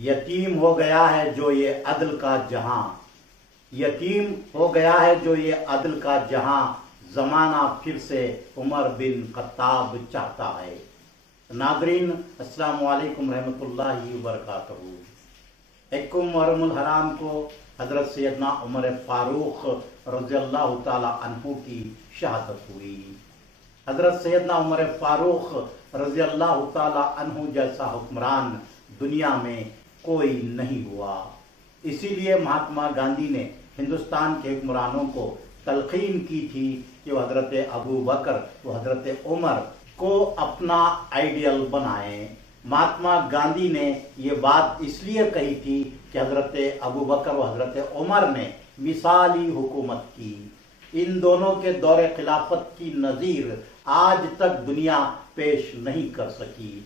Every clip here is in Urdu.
یتیم ہو گیا ہے جو یہ عدل کا جہاں، یتیم ہو گیا ہے جو یہ عدل کا جہاں، زمانہ پھر سے عمر بن خطاب چاہتا ہے۔ ناظرین السلام علیکم رحمۃ اللہ وبرکاتہ۔ یکم محرم الحرام کو حضرت سیدنا عمر فاروق رضی اللہ تعالی عنہ کی شہادت ہوئی۔ حضرت سیدنا عمر فاروق رضی اللہ تعالی عنہ جیسا حکمران دنیا میں کوئی نہیں ہوا۔ اسی لیے مہاتما گاندھی نے ہندوستان کے حکمرانوں کو تلقین کی تھی کہ وہ حضرت ابو بکر و حضرت عمر کو اپنا آئیڈیل بنائیں۔ مہاتما گاندھی نے یہ بات اس لیے کہی تھی کہ حضرت ابو بکر و حضرت عمر نے مثالی حکومت کی، ان دونوں کے دور خلافت کی نظیر آج تک دنیا پیش نہیں کر سکی۔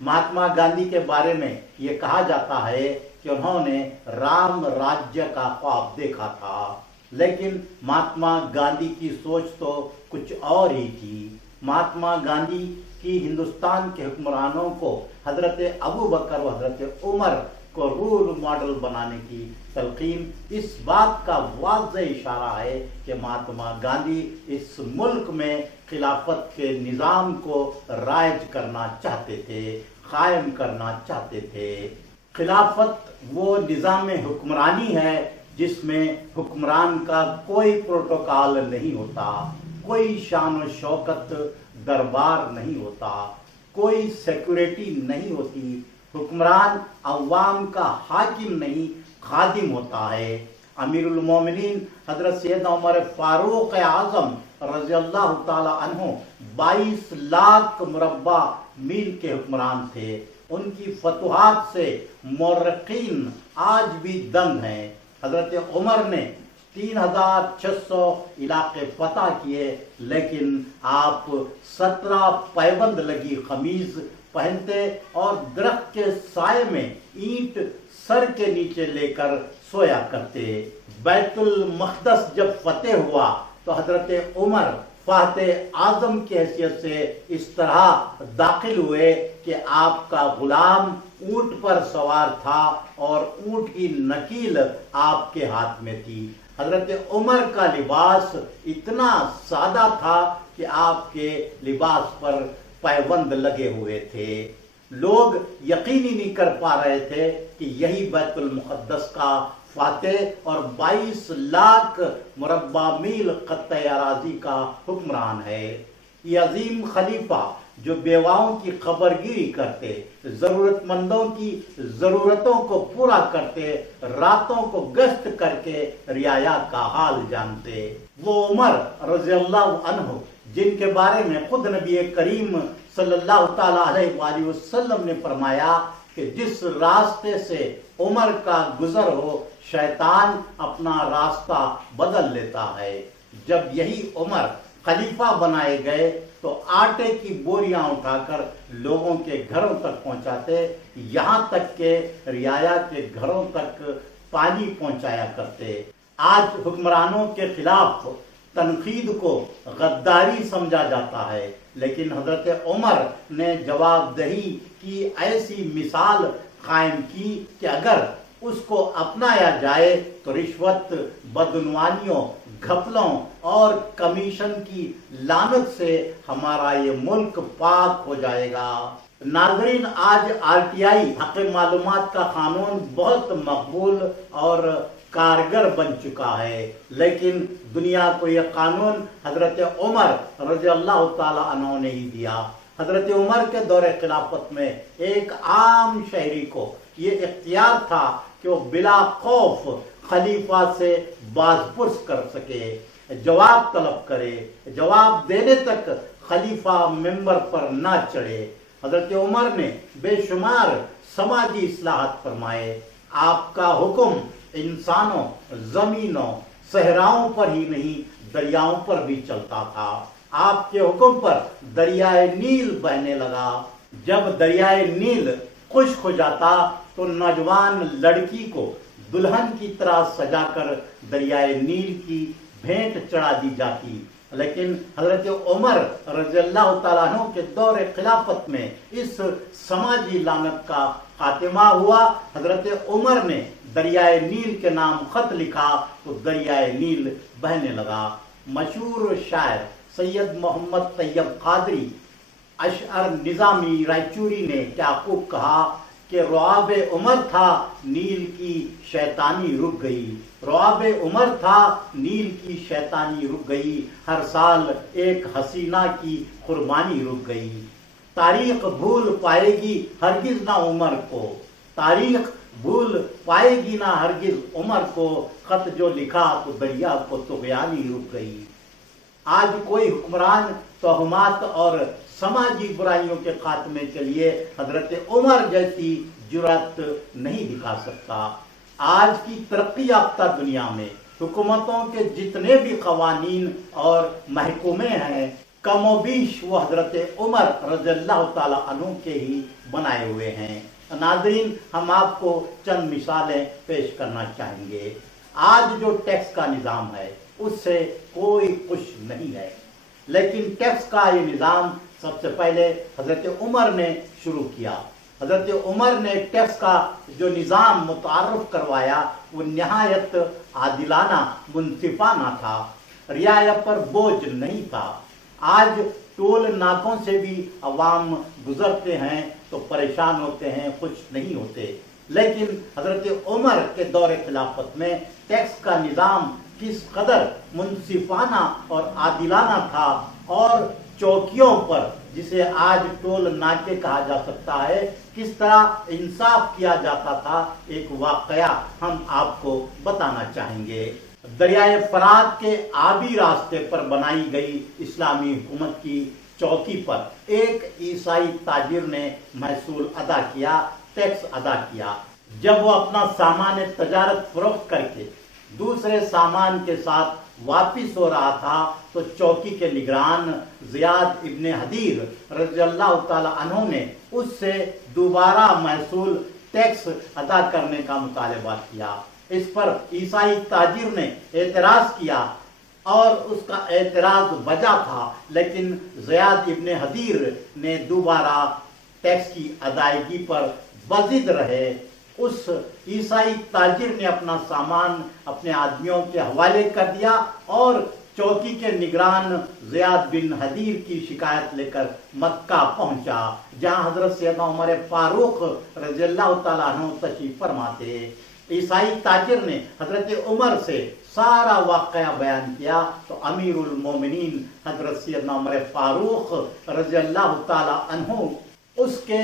مہاتما گاندھی کے بارے میں یہ کہا جاتا ہے کہ انہوں نے رام راجیہ کا خواب دیکھا تھا، لیکن مہاتما گاندھی کی سوچ تو کچھ اور ہی تھی۔ مہاتما گاندھی کی ہندوستان کے حکمرانوں کو حضرت ابو بکر و حضرت عمر کو رول ماڈل بنانے کی تلقین اس بات کا واضح اشارہ ہے کہ مہاتما گاندھی اس ملک میں خلافت کے نظام کو رائج کرنا چاہتے تھے، قائم کرنا چاہتے تھے۔ خلافت وہ نظام حکمرانی ہے جس میں حکمران کا کوئی پروٹوکال نہیں ہوتا، کوئی شان و شوکت دربار نہیں ہوتا، کوئی سیکورٹی نہیں ہوتی۔ حکمران عوام کا حاکم نہیں، خادم ہوتا ہے۔ امیر المومنین حضرت سیدنا عمر فاروق اعظم رضی اللہ تعالی عنہ 22 لاکھ مربع میل کے حکمران تھے۔ ان کی فتوحات سے مورخین آج بھی دنگ ہیں۔ حضرت عمر نے 3600 علاقے فتح کیے، لیکن آپ 17 پیبند لگی قمیض پہنتے اور درخت کے سائے میں اینٹ سر کے نیچے لے کر سویا کرتے۔ بیت المقدس جب فتح ہوا تو حضرت عمر فاتح اعظم کی حیثیت سے اس طرح داخل ہوئے کہ آپ کا غلام اونٹ پر سوار تھا اور اونٹ کی نکیل آپ کے ہاتھ میں تھی۔ حضرت عمر کا لباس اتنا سادہ تھا کہ آپ کے لباس پر پیوند لگے ہوئے تھے۔ لوگ یقین ہی نہیں کر پا رہے تھے کہ یہی بیت المقدس کا فاتح اور 22 لاکھ مربع میل خطہ اراضی کا حکمران ہے۔ یہ عظیم خلیفہ جو بیواؤں کی خبرگیری کرتے، ضرورت مندوں کی ضرورتوں کو پورا کرتے، راتوں کو گشت کر کے رعایا کا حال جانتے، وہ عمر رضی اللہ عنہ جن کے بارے میں خود نبی کریم صلی اللہ تعالی علیہ وآلہ وسلم نے فرمایا کہ جس راستے سے عمر کا گزر ہو شیطان اپنا راستہ بدل لیتا ہے۔ جب یہی عمر خلیفہ بنائے گئے تو آٹے کی بوریاں اٹھا کر لوگوں کے گھروں تک پہنچاتے، یہاں تک کہ رعایا کے گھروں تک پانی پہنچایا کرتے۔ آج حکمرانوں کے خلاف تنقید کو غداری سمجھا جاتا ہے، لیکن حضرت عمر نے جواب دہی کی ایسی مثال قائم کی کہ اگر اس کو اپنایا جائے تو رشوت، بدعنوانیوں، گھپلوں اور کمیشن کی لعنت سے ہمارا یہ ملک پاک ہو جائے گا۔ ناظرین، آج RTI حق معلومات کا قانون بہت مقبول اور کارگر بن چکا ہے، لیکن دنیا کو یہ قانون حضرت عمر رضی اللہ تعالی عنہ نے ہی دیا۔ حضرت عمر کے دور خلافت میں ایک عام شہری کو یہ اختیار تھا کہ وہ بلا خوف خلیفہ سے باز پرس کر سکے، جواب طلب کرے، جواب دینے تک خلیفہ ممبر پر نہ چڑھے۔ حضرت عمر نے بے شمار سماجی اصلاحات فرمائے۔ آپ کا حکم انسانوں، زمینوں، صحراؤں پر ہی نہیں دریاؤں پر بھی چلتا تھا۔ آپ کے حکم پر دریائے نیل بہنے لگا۔ جب دریائے نیل خشک ہو جاتا تو نوجوان لڑکی کو دلہن کی طرح سجا کر دریائے نیل کی بھینٹ چڑھا دی جاتی۔ لیکن حضرت عمر رضی اللہ تعالیٰ عنہ کے دور خلافت میں اس سماجی لعنت کا خاتمہ ہوا۔ حضرت عمر نے دریائے نیل کے نام خط لکھا تو دریائے نیل بہنے لگا۔ مشہور شاعر سید محمد طیب قادری اشعر نظامی رائچوری نے کیا خوب کہا کہ رواب عمر تھا نیل کی شیطانی رک گئی، رواب عمر تھا نیل کی شیطانی رک گئی، ہر سال ایک حسینہ کی قربانی رک گئی۔ تاریخ بھول پائے گی ہرگز نہ عمر کو، تاریخ بھول پائے گی نہ ہرگز عمر کو، خط جو لکھا تو دریا کو طغیانی رک گئی۔ آج کوئی حکمران توہمات اور سماجی برائیوں کے خاتمے کے لیے حضرت عمر جیسی جرأت نہیں دکھا سکتا۔ آج کی ترقی یافتہ دنیا میں حکومتوں کے جتنے بھی قوانین اور محکمے ہیں کم و بیش وہ حضرت عمر رضی اللہ تعالی عنہ کے ہی بنائے ہوئے ہیں۔ ناظرین، ہم آپ کو چند مثالیں پیش کرنا چاہیں گے۔ آج جو ٹیکس کا نظام ہے اس سے کوئی خوش نہیں ہے، لیکن ٹیکس کا یہ نظام سب سے پہلے حضرت عمر نے شروع کیا۔ حضرت عمر نے ٹیکس کا جو نظام متعارف کروایا وہ نہایت عادلانہ منصفانہ تھا، رعایا پر بوجھ نہیں تھا۔ آج ٹول ناکوں سے بھی عوام گزرتے ہیں تو پریشان ہوتے ہیں، خوش نہیں ہوتے، لیکن حضرت عمر کے دور خلافت میں ٹیکس کا نظام کس قدر منصفانہ اور عادلانہ تھا، اور چوکیوں پر جسے آج ٹول ناکے کہا جا سکتا ہے کس طرح انصاف کیا جاتا تھا، ایک واقعہ ہم آپ کو بتانا چاہیں گے۔ دریائے فرات کے آبی راستے پر بنائی گئی اسلامی حکومت کی چوکی پر ایک عیسائی تاجر نے محصول ادا کیا، ٹیکس ادا کیا۔ جب وہ اپنا سامان تجارت فروخت کر کے دوسرے سامان کے ساتھ واپس ہو رہا تھا تو چوکی کے نگران زیاد ابن حدیر رضی اللہ تعالی عنہ نے اس سے دوبارہ محصول ٹیکس ادا کرنے کا مطالبہ کیا۔ اس پر عیسائی تاجر نے اعتراض کیا اور اس کا اعتراض وجہ تھا، لیکن زیاد ابن حدیر نے دوبارہ ٹیکس کی ادائیگی پر بضد رہے۔ اس عیسائی تاجر نے اپنا سامان اپنے آدمیوں کے حوالے کر دیا اور چوکی کے نگران زیاد بن حدیر کی شکایت لے کر مکہ پہنچا، جہاں حضرت سیدنا عمر فاروق رضی اللہ تعالیٰ عنہ تشریف فرما تھے۔ عیسائی تاجر نے حضرت عمر سے سارا واقعہ بیان کیا تو امیر المومنین حضرت سیدنا عمر فاروق رضی اللہ تعالیٰ عنہ اس کے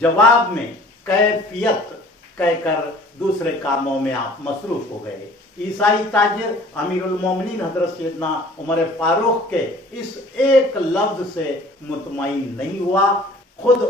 جواب میں کیفیت کہہ کر دوسرے کاموں میں آپ مصروف ہو گئے۔ عیسائی تاجر امیر المومنین حضرت سیدنا عمر فاروق کے اس ایک لفظ سے مطمئن نہیں ہوا۔ خود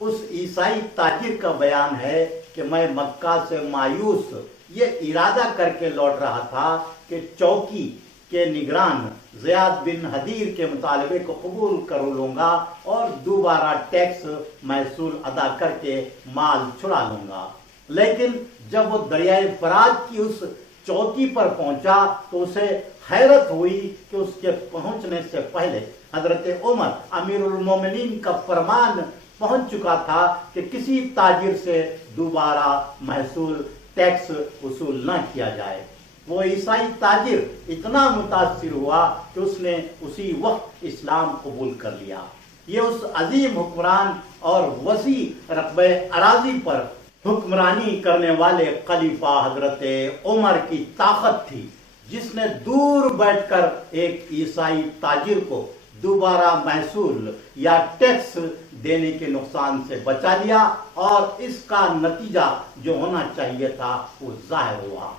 اس عیسائی تاجر کا بیان ہے کہ میں مکہ سے مایوس یہ ارادہ کر کے لوٹ رہا تھا کہ چوکی کے نگران زیاد بن حدیر کے مطالبے کو قبول کر لوں گا اور دوبارہ ٹیکس محصول ادا کر کے مال چھڑا لوں گا، لیکن جب وہ دریائے فرات کی اس چوکی پر پہنچا تو اسے حیرت ہوئی کہ اس کے پہنچنے سے پہلے حضرت عمر امیر المومنین کا فرمان پہنچ چکا تھا کہ کسی تاجر سے دوبارہ محصول ٹیکس وصول نہ کیا جائے۔ وہ عیسائی تاجر اتنا متاثر ہوا کہ اس نے اسی وقت اسلام قبول کر لیا۔ یہ اس عظیم حکمران اور وسیع رقبہ اراضی پر حکمرانی کرنے والے خلیفہ حضرت عمر کی طاقت تھی، جس نے دور بیٹھ کر ایک عیسائی تاجر کو دوبارہ محصول یا ٹیکس دینے کے نقصان سے بچا لیا، اور اس کا نتیجہ جو ہونا چاہیے تھا وہ ظاہر ہوا۔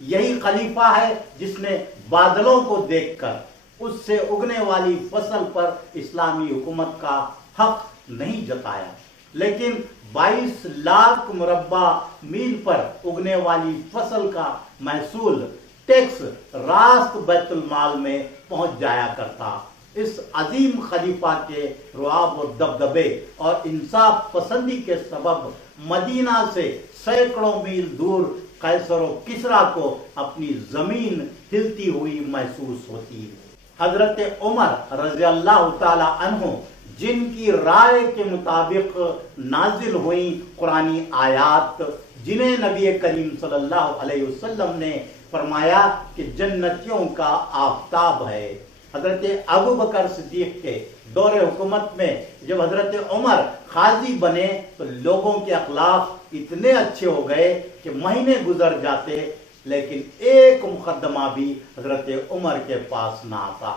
یہی خلیفہ ہے جس نے بادلوں کو دیکھ کر اس سے اگنے والی فصل پر اسلامی حکومت کا حق نہیں جتایا، لیکن 22 لاکھ مربع میل پر اگنے والی فصل کا محصول ٹیکس راست بیت المال میں پہنچ جایا کرتا۔ اس عظیم خلیفہ کے رعب و دبدبے اور انصاف پسندی کے سبب مدینہ سے سینکڑوں میل دور قیصر و کسریٰ کو اپنی زمین ہلتی ہوئی محسوس ہوتی ہے۔ حضرت عمر رضی اللہ تعالی عنہ جن کی رائے کے مطابق نازل ہوئیں قرآنی آیات، جنہیں نبی کریم صلی اللہ علیہ وسلم نے فرمایا کہ جنتیوں کا آفتاب ہے۔ حضرت ابو بکر صدیق کے دور حکومت میں جب حضرت عمر قاضی بنے تو لوگوں کے اخلاق اتنے اچھے ہو گئے کہ مہینے گزر جاتے لیکن ایک مقدمہ بھی حضرت عمر کے پاس نہ آتا۔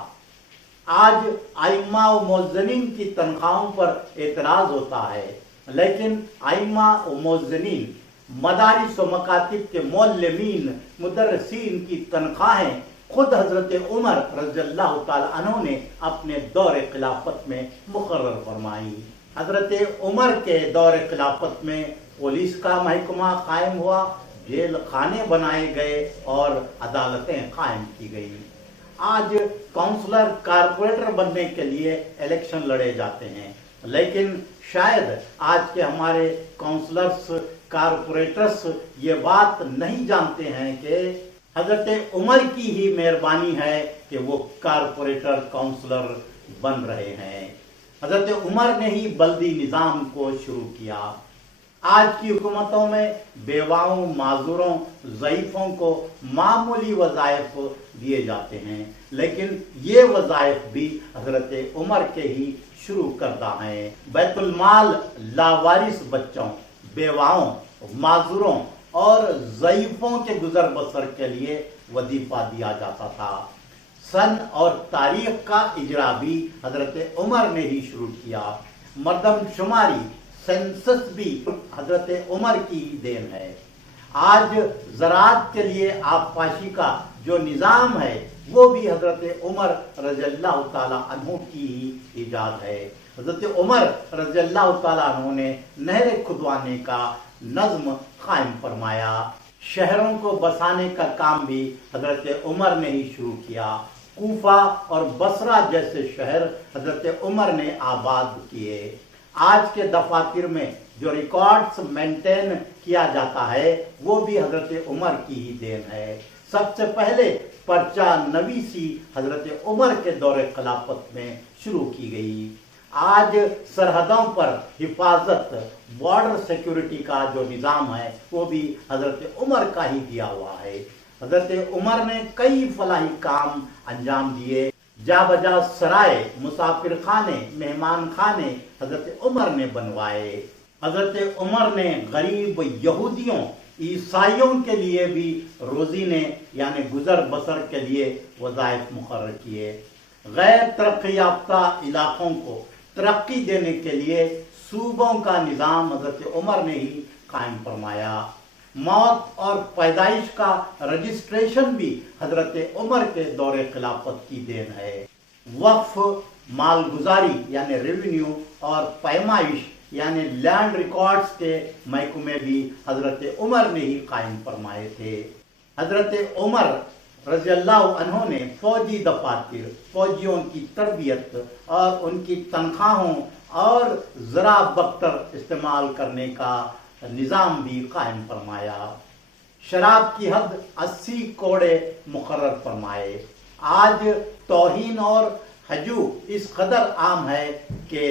آج ائمہ و مؤذنین کی تنخواہوں پر اعتراض ہوتا ہے، لیکن ائمہ و مؤذنین، مدارس و مکاتب کے معلمین، مدرسین کی تنخواہیں خود حضرت عمر رضی اللہ تعالی عنہ نے اپنے دور خلافت میں مقرر فرمائی۔ حضرت عمر کے دور خلافت میں پولیس کا محکمہ قائم ہوا، جیل خانے بنائے گئے اور عدالتیں قائم کی گئیں۔ آج کونسلر، کارپوریٹر بننے کے لیے الیکشن لڑے جاتے ہیں، لیکن شاید آج کے ہمارے کونسلرز، کارپوریٹرز یہ بات نہیں جانتے ہیں کہ حضرت عمر کی ہی مہربانی ہے کہ وہ کارپوریٹر، کونسلر بن رہے ہیں۔ حضرت عمر نے ہی بلدی نظام کو شروع کیا۔ آج کی حکومتوں میں بیواؤں، معذوروں، ضعیفوں کو معمولی وظائف دیے جاتے ہیں، لیکن یہ وظائف بھی حضرت عمر کے ہی شروع کردہ ہیں۔ بیت المال لاوارث بچوں، بیواؤں، معذوروں اور ضعیفوں کے گزر بسر کے لیے وظیفہ دیا جاتا تھا۔ سن اور تاریخ کا اجرا بھی حضرت عمر نے ہی شروع کیا۔ مردم شماری، سینسس بھی حضرت عمر کی دین ہے۔ آج زراعت کے لیے آبپاشی کا جو نظام ہے وہ بھی حضرت عمر رضی اللہ تعالی عنہ کی ہی ایجاد ہے۔ حضرت عمر رضی اللہ تعالی عنہ نے نہریں کھدوانے کا نظم قائم فرمایا۔ شہروں کو بسانے کا کام بھی حضرت عمر نے ہی شروع کیا۔ کوفہ اور بصرہ جیسے شہر حضرت عمر نے آباد کیے۔ آج کے دفاتر میں جو ریکارڈز مینٹین کیا جاتا ہے وہ بھی حضرت عمر کی ہی دین ہے۔ سب سے پہلے پرچہ نویسی حضرت عمر کے دور خلافت میں شروع کی گئی۔ آج سرحدوں پر حفاظت، بارڈر سیکیورٹی کا جو نظام ہے وہ بھی حضرت عمر کا ہی دیا ہوا ہے۔ حضرت عمر نے کئی فلاحی کام انجام دیے۔ جا بجا سرائے، مسافر خانے، مہمان خانے حضرت عمر نے بنوائے۔ حضرت عمر نے غریب یہودیوں، عیسائیوں کے لیے بھی روزینے یعنی گزر بسر کے لیے وظائف مقرر کیے۔ غیر ترقی یافتہ علاقوں کو ترقی دینے کے لیے صوبوں کا نظام حضرت عمر نے ہی قائم فرمایا۔ موت اور پیدائش کا رجسٹریشن بھی حضرت عمر کے دور خلافت کی دین ہے۔ وقف، مالگزاری یعنی ریونیو اور پیمائش یعنی لینڈ ریکارڈز کے محکمے بھی حضرت عمر نے ہی قائم فرمائے تھے۔ حضرت عمر رضی اللہ عنہ نے فوجی دفاتر، فوجیوں کی تربیت اور ان کی تنخواہوں اور زرع بختر استعمال کرنے کا نظام بھی قائم فرمایا۔ شراب کی حد 80 کوڑے مقرر فرمائے۔ آج توہین اور ہجو اس قدر عام ہے کہ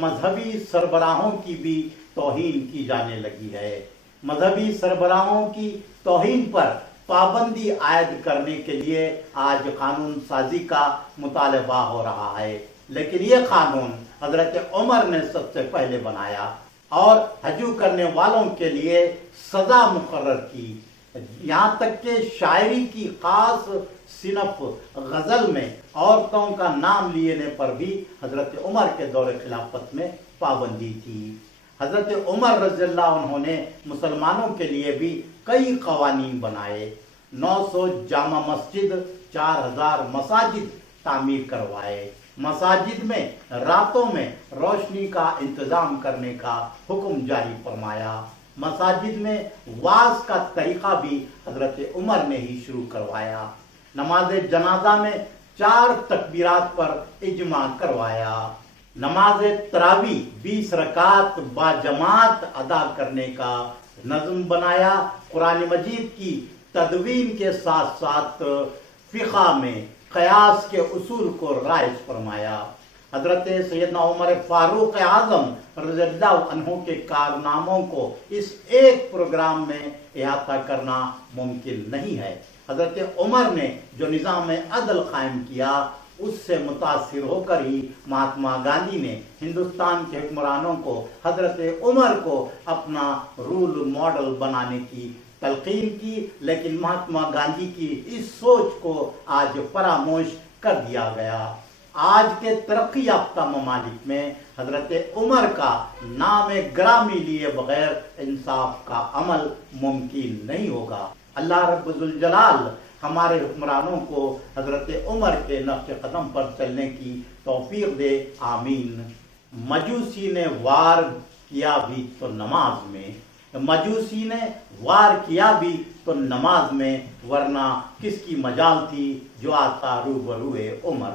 مذہبی سربراہوں کی بھی توہین کی جانے لگی ہے۔ مذہبی سربراہوں کی توہین پر پابندی عائد کرنے کے لیے آج قانون سازی کا مطالبہ ہو رہا ہے، لیکن یہ قانون حضرت عمر نے سب سے پہلے بنایا اور ہجو کرنے والوں کے لیے سزا مقرر کی۔ یہاں تک کہ شاعری کی خاص صنف غزل میں عورتوں کا نام لینے پر بھی حضرت عمر کے دور خلافت میں پابندی تھی۔ حضرت عمر رضی اللہ عنہ نے مسلمانوں کے لیے بھی کئی قوانین بنائے۔ 900 جامع مسجد، 4000 مساجد تعمیر کروائے۔ مساجد میں راتوں میں روشنی کا انتظام کرنے کا حکم جاری فرمایا۔ مساجد میں واعظ کا طریقہ بھی حضرت عمر نے ہی شروع کروایا۔ نماز جنازہ میں 4 تکبیرات پر اجماع کروایا۔ نماز تراویح 20 رکعت با جماعت ادا کرنے کا نظم بنایا۔ قرآن مجید کی تدوین کے ساتھ ساتھ فقہ میں قیاس کے اصول کو رائج فرمایا۔ حضرت سیدنا عمر فاروق اعظم رضی اللہ عنہ کے کارناموں کو اس ایک پروگرام میں احاطہ کرنا ممکن نہیں ہے۔ حضرت عمر نے جو نظام عدل قائم کیا، اس سے متاثر ہو کر ہی مہاتما گاندھی نے ہندوستان کے حکمرانوں کو حضرت عمر کو اپنا رول ماڈل بنانے کی تلقین کی، لیکن مہاتما گاندھی کی اس سوچ کو آج فراموش کر دیا گیا۔ آج کے ترقی یافتہ ممالک میں حضرت عمر کا نام گرامی لیے بغیر انصاف کا عمل ممکن نہیں ہوگا۔ اللہ رب ذوالجلال ہمارے حکمرانوں کو حضرت عمر کے نقش قدم پر چلنے کی توفیق دے، آمین۔ مجوسی نے وار کیا بھی تو نماز میں، مجوسی نے وار کیا بھی تو نماز میں، ورنہ کس کی مجال تھی جو آتا روبروئے عمر۔